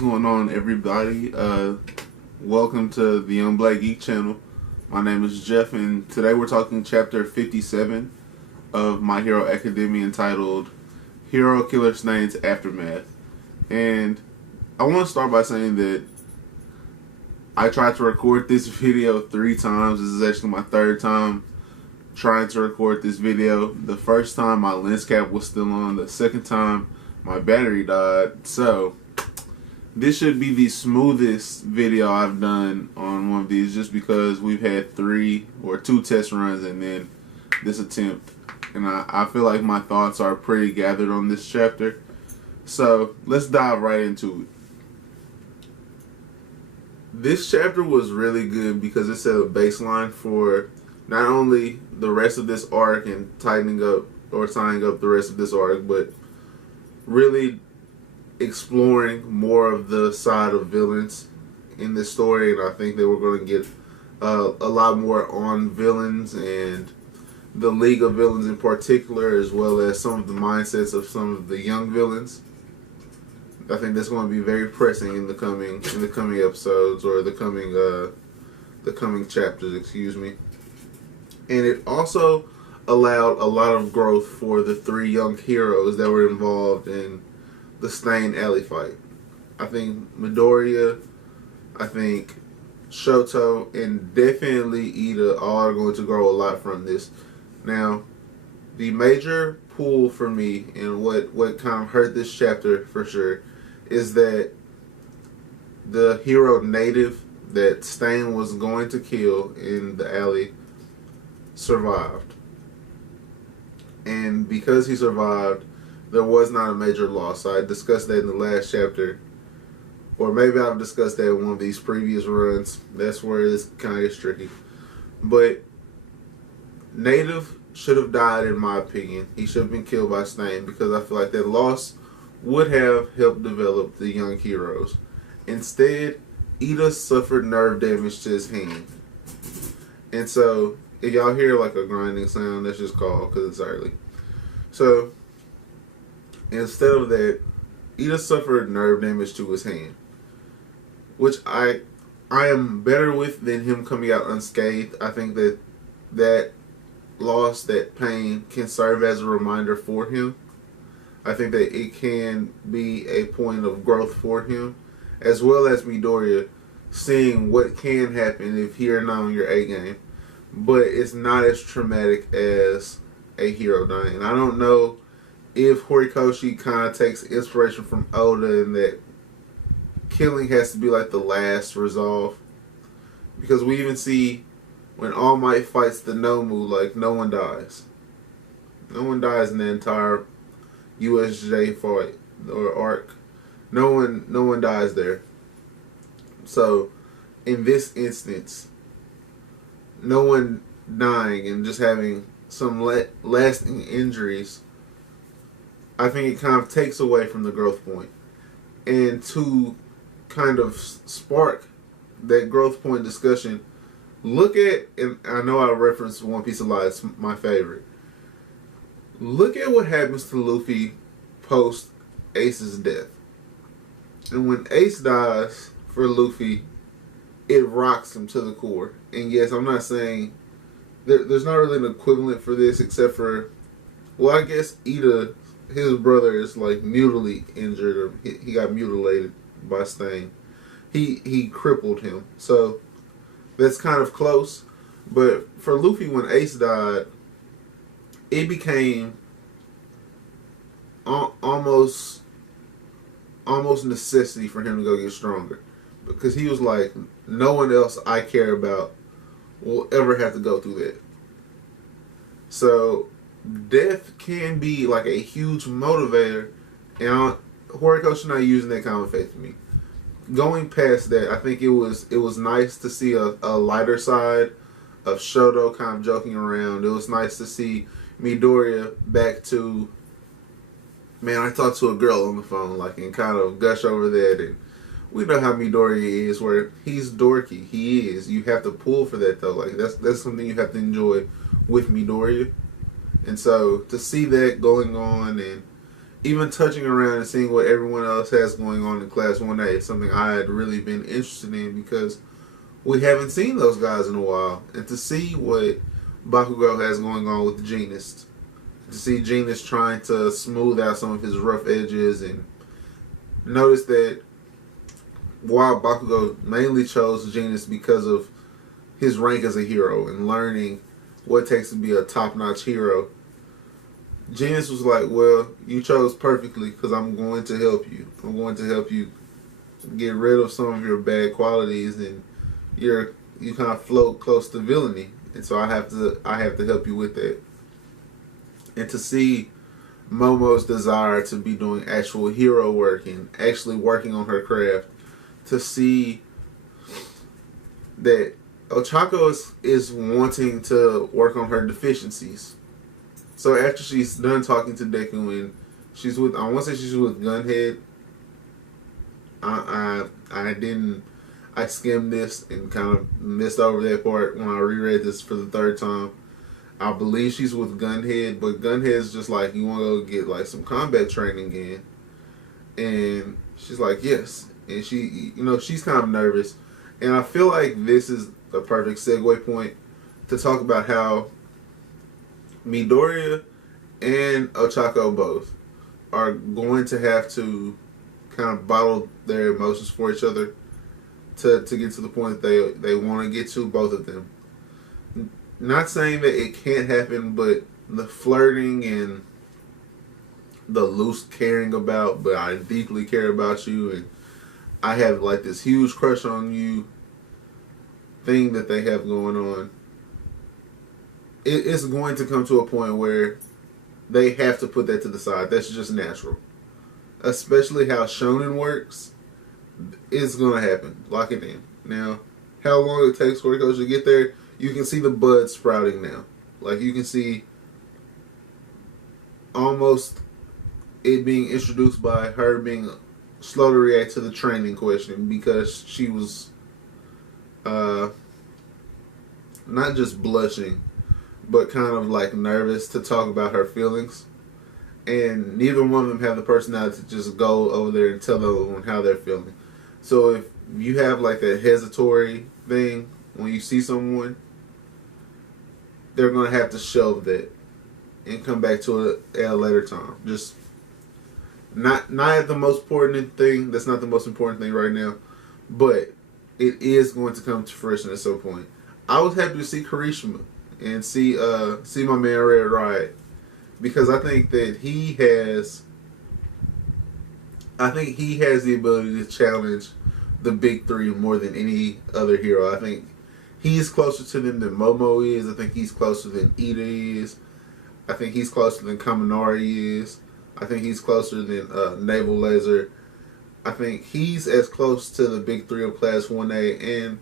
going on, everybody? Welcome to the Young Black Geek channel. My name is Jeff, and today we're talking chapter 57 of My Hero Academia, entitled Hero Killer Snane's Aftermath. And I want to start by saying that I tried to record this video 3 times. This is actually my 3rd time trying to record this video. The first time my lens cap was still on. The second time my battery died. So this should be the smoothest video I've done on one of these, just because we've had 2 test runs and then this attempt. And I feel like my thoughts are pretty gathered on this chapter. So let's dive right into it. This chapter was really good because it set a baseline for not only the rest of this arc and tying up the rest of this arc, but really exploring more of the side of villains in this story. And I think that we're going to get a lot more on villains and the League of Villains in particular, as well as some of the mindsets of some of the young villains. I think that's going to be very pressing in the coming episodes, or the coming chapters, excuse me. And it also allowed a lot of growth for the 3 young heroes that were involved in the Stain Alley fight. I think Midoriya, I think Shoto, and definitely Ida all are going to grow a lot from this. Now, the major pull for me, and what kind of hurt this chapter for sure, is that the hero native that Stain was going to kill in the alley survived. And because he survived, there was not a major loss. So I discussed that in the last chapter, or maybe I've discussed that in one of these previous runs. That's where this kind of gets tricky. But Native should have died, in my opinion. He should have been killed by Stain, because I feel like that loss would have helped develop the young heroes. Instead, Ida suffered nerve damage to his hand. And so, if y'all hear like a grinding sound, that's just called because it's early. So, instead of that, Ida suffered nerve damage to his hand, which I am better with than him coming out unscathed. I think that loss, that pain, can serve as a reminder for him. I think that it can be a point of growth for him, as well as Midoriya seeing what can happen if you're not on your A game. But it's not as traumatic as a hero dying. And I don't know if Horikoshi kind of takes inspiration from Oda, and that killing has to be like the last resolve. Because we even see when All Might fights the Nomu, like, no one dies. No one dies in the entire USJ fight or arc. No one dies there. So in this instance, no one dying and just having some lasting injuries, I think it kind of takes away from the growth point. And to kind of spark that growth point discussion, look at, and I know I referenced One Piece a lot, it's my favorite. Look at what happens to Luffy post Ace's death. And when Ace dies for Luffy, it rocks him to the core. And yes, I'm not saying there's not really an equivalent for this, except for, well, I guess Ida, his brother, is like mutilely injured, or he got mutilated by Stain. He crippled him. So that's kind of close. But for Luffy, when Ace died, it became almost necessity for him to go get stronger, because he was like, no one else I care about will ever have to go through that. So death can be like a huge motivator, and Horikoshi not using that common faith to me. Going past that, I think it was nice to see a lighter side of Shoto kind of joking around. It was nice to see Midoriya back to, man, I talked to a girl on the phone, like, and kind of gush over that. And we know how Midoriya is, where he's dorky. He is. You have to pull for that, though. Like, that's something you have to enjoy with Midoriya. And so to see that going on, and even touching around and seeing what everyone else has going on in Class 1A is something I had really been interested in because we haven't seen those guys in a while. And to see what Bakugo has going on with Genus, to see Genus trying to smooth out some of his rough edges, and notice that while Bakugo mainly chose Genus because of his rank as a hero and learning what it takes to be a top-notch hero, Genus was like, well, you chose perfectly because I'm going to help you. I'm going to help you get rid of some of your bad qualities, and you kind of float close to villainy. And so I have to help you with that. And to see Momo's desire to be doing actual hero work and actually working on her craft, to see that Ochako is wanting to work on her deficiencies. So after she's done talking to Deku and she's with, I want to say she's with Gunhead. I skimmed this and kind of missed over that part when I reread this for the third time. I believe she's with Gunhead, but Gunhead's just like, you want to go get like some combat training in, and she's like, yes, and she's kind of nervous, and I feel like this is a perfect segue point to talk about how Midoriya and Ochako both are going to have to kind of bottle their emotions for each other to get to the point that they want to get to, both of them. Not saying that it can't happen, but the flirting and the loose caring about, but I deeply care about you and I have like this huge crush on you thing that they have going on, it's going to come to a point where they have to put that to the side. That's just natural. Especially how shonen works, it's going to happen. Lock it in. Now, how long it takes for Horikoshi to get there, you can see the bud sprouting now. Like, you can see almost it being introduced by her being slow to react to the training question because she was not just blushing, but kind of like nervous to talk about her feelings. And neither one of them have the personality to just go over there and tell the other one how they're feeling. So if you have like that hesitatory thing when you see someone, they're going to have to shelve that and come back to it at a later time. Just not the most important thing. That's not the most important thing right now, but it is going to come to fruition at some point. I was happy to see Kirishima and see my man Red Riot, because I think that he has the ability to challenge the big three more than any other hero. I think he's closer to them than Momo is. I think he's closer than Ida is. I think he's closer than Kaminari is. I think he's closer than Naval Laser. I think he's as close to the big three of Class 1A, and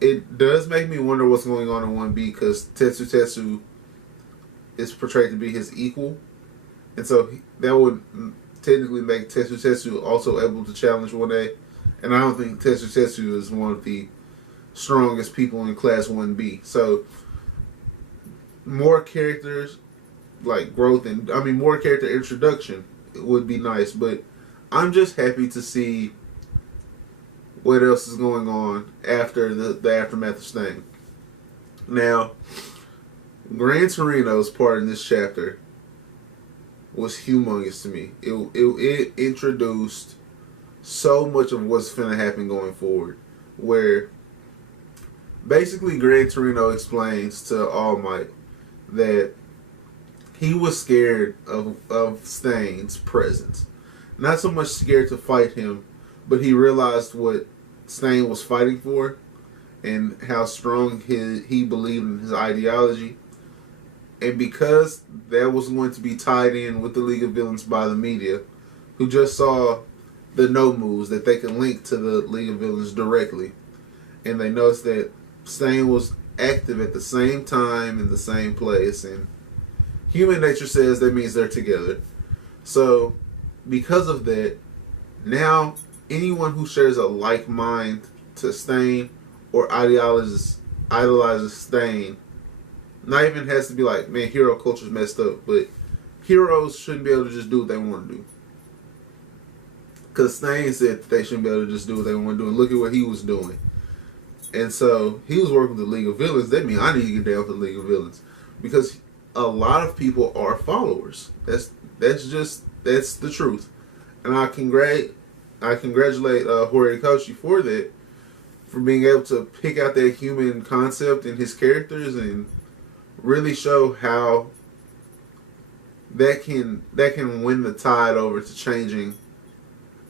it does make me wonder what's going on in 1B, because Tetsu is portrayed to be his equal, and so that would technically make Tetsu also able to challenge 1A, and I don't think Tetsu is one of the strongest people in Class 1B. So more characters, like growth, and more character introduction would be nice, but I'm just happy to see what else is going on after the aftermath of Stain. Now, Gran Torino's part in this chapter was humongous to me. It introduced so much of what's finna happen going forward, where basically Gran Torino explains to All Might that he was scared of Stain's presence. Not so much scared to fight him, but he realized what Stain was fighting for and how strong he believed in his ideology. And because that was going to be tied in with the League of Villains by the media, who just saw the no moves that they can link to the League of Villains directly, and they noticed that Stain was active at the same time in the same place, and human nature says that means they're together. So because of that, now anyone who shares a like mind to Stain or idolizes Stain, not even has to be like, man, hero culture's messed up, but heroes shouldn't be able to just do what they want to do. Because Stain said that they shouldn't be able to just do what they want to do, and look at what he was doing. And so he was working with the League of Villains. That means I need to get down with the League of Villains, because a lot of people are followers. That's the truth, and I congratulate Horikoshi for that, for being able to pick out that human concept in his characters and really show how that can win the tide over to changing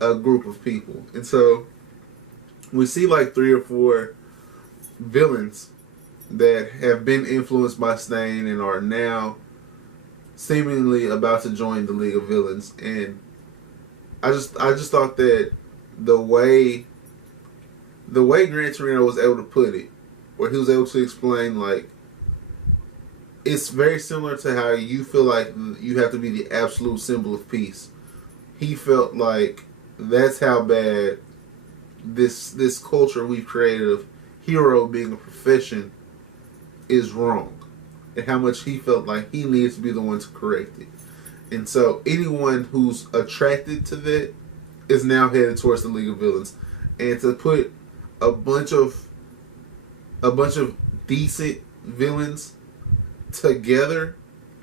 a group of people. And so we see like 3 or 4 villains that have been influenced by Stain and are now seemingly about to join the League of Villains. And I just thought that the way Gran Torino was able to put it, where he was able to explain, like, it's very similar to how you feel like you have to be the absolute symbol of peace. He felt like that's how bad this culture we've created of hero being a profession is wrong, and how much he felt like he needs to be the one to correct it. And so anyone who's attracted to that is now headed towards the League of Villains. And to put a bunch of decent villains together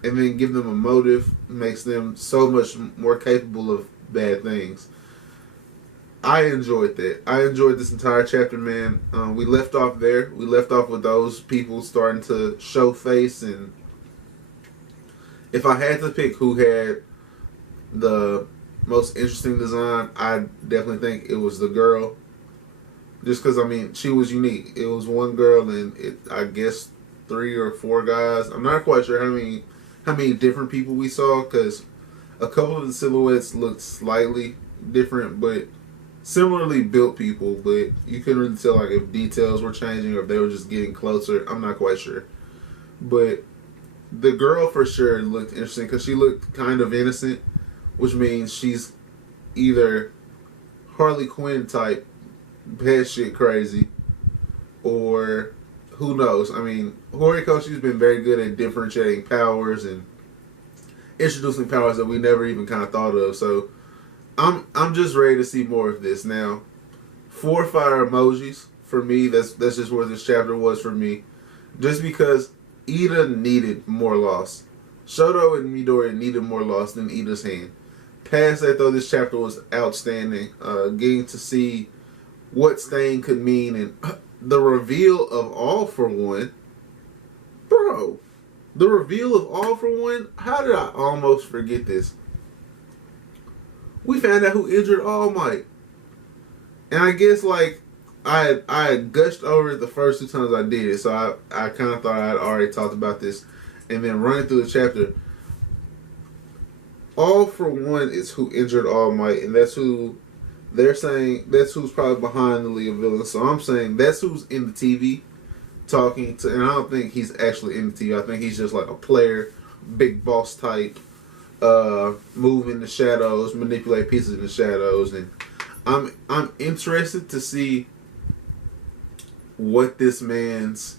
and then give them a motive makes them so much more capable of bad things. I enjoyed that. I enjoyed this entire chapter, man. We left off there. We left off with those people starting to show face, and if I had to pick who had the most interesting design, I definitely think it was the girl. Just because, I mean, she was unique. It was one girl and I guess 3 or 4 guys. I'm not quite sure how many different people we saw, because a couple of the silhouettes looked slightly different, but similarly built people, but you couldn't really tell like if details were changing or if they were just getting closer. I'm not quite sure. But the girl for sure looked interesting because she looked kind of innocent, which means she's either Harley Quinn type bad shit crazy, or who knows. I mean, Horikoshi's been very good at differentiating powers and introducing powers that we never even kind of thought of. So I'm just ready to see more of this. Now, 4 fire emojis for me. That's just where this chapter was for me. Just because Ida needed more loss. Shoto and Midori needed more loss than Ida's hand. Past that though, this chapter was outstanding. Getting to see what Stain could mean, and the reveal of All For One. Bro, the reveal of All For One, how did I almost forget this? We found out who injured All Might. And I guess like I had gushed over it the first 2 times I did it, so I kind of thought I had already talked about this. And then running through the chapter, All For One is who injured All Might, and that's who they're saying, that's who's probably behind the League of Villains. So I'm saying that's who's in the TV talking to, and I don't think he's actually in the TV. I think he's just like a player, big boss type, move in the shadows, manipulate pieces in the shadows. And I'm interested to see what this man's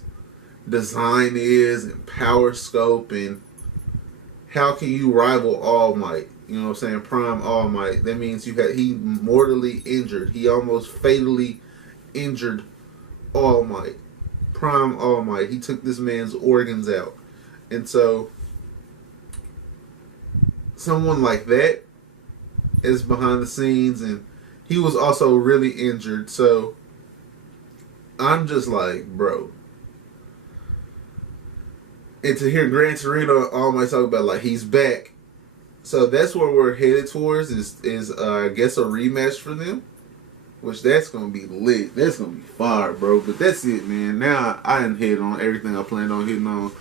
design is and power scope, and how can you rival All Might? You know what I'm saying? Prime All Might. That means he mortally injured. He almost fatally injured All Might. Prime All Might. He took this man's organs out. And so someone like that is behind the scenes, and he was also really injured. So I'm just like, bro. And to hear Gran Torino All Might talk about like he's back. So that's where we're headed towards is I guess a rematch for them, which that's gonna be lit. That's gonna be fire, bro. But that's it, man. Now I done hit on everything I planned on hitting on.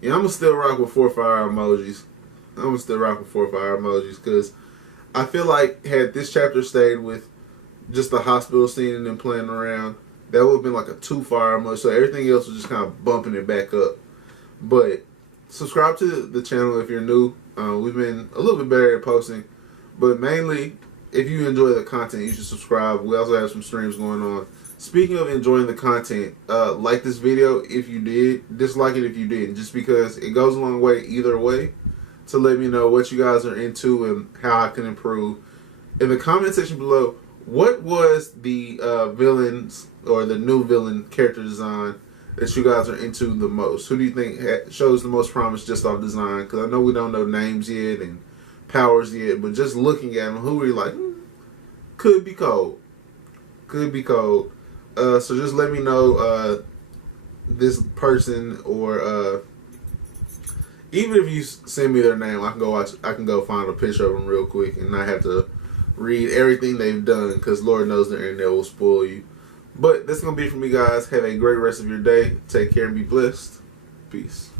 Yeah, I'm gonna still rock with 4 fire emojis. I'm gonna still rock with 4 fire emojis because I feel like had this chapter stayed with just the hospital scene and them playing around, that would have been like a 2 fire emoji. So everything else was just kind of bumping it back up. But subscribe to the channel if you're new. We've been a little bit better at posting, but mainly if you enjoy the content, you should subscribe. We also have some streams going on. Speaking of enjoying the content, like this video if you did, dislike it if you didn't, just because it goes a long way either way to let me know what you guys are into and how I can improve. In the comment section below, what was the villains or the new villain character design that you guys are into the most? Who do you think shows the most promise just off design? Because I know we don't know names yet and powers yet, but just looking at them, who are you like, could be cold. Could be cold. So just let me know this person, or even if you send me their name, I can go watch. I can go find a picture of them real quick and not have to read everything they've done, because Lord knows the internet will spoil you. But that's gonna be it for me, guys. Have a great rest of your day. Take care and be blessed. Peace.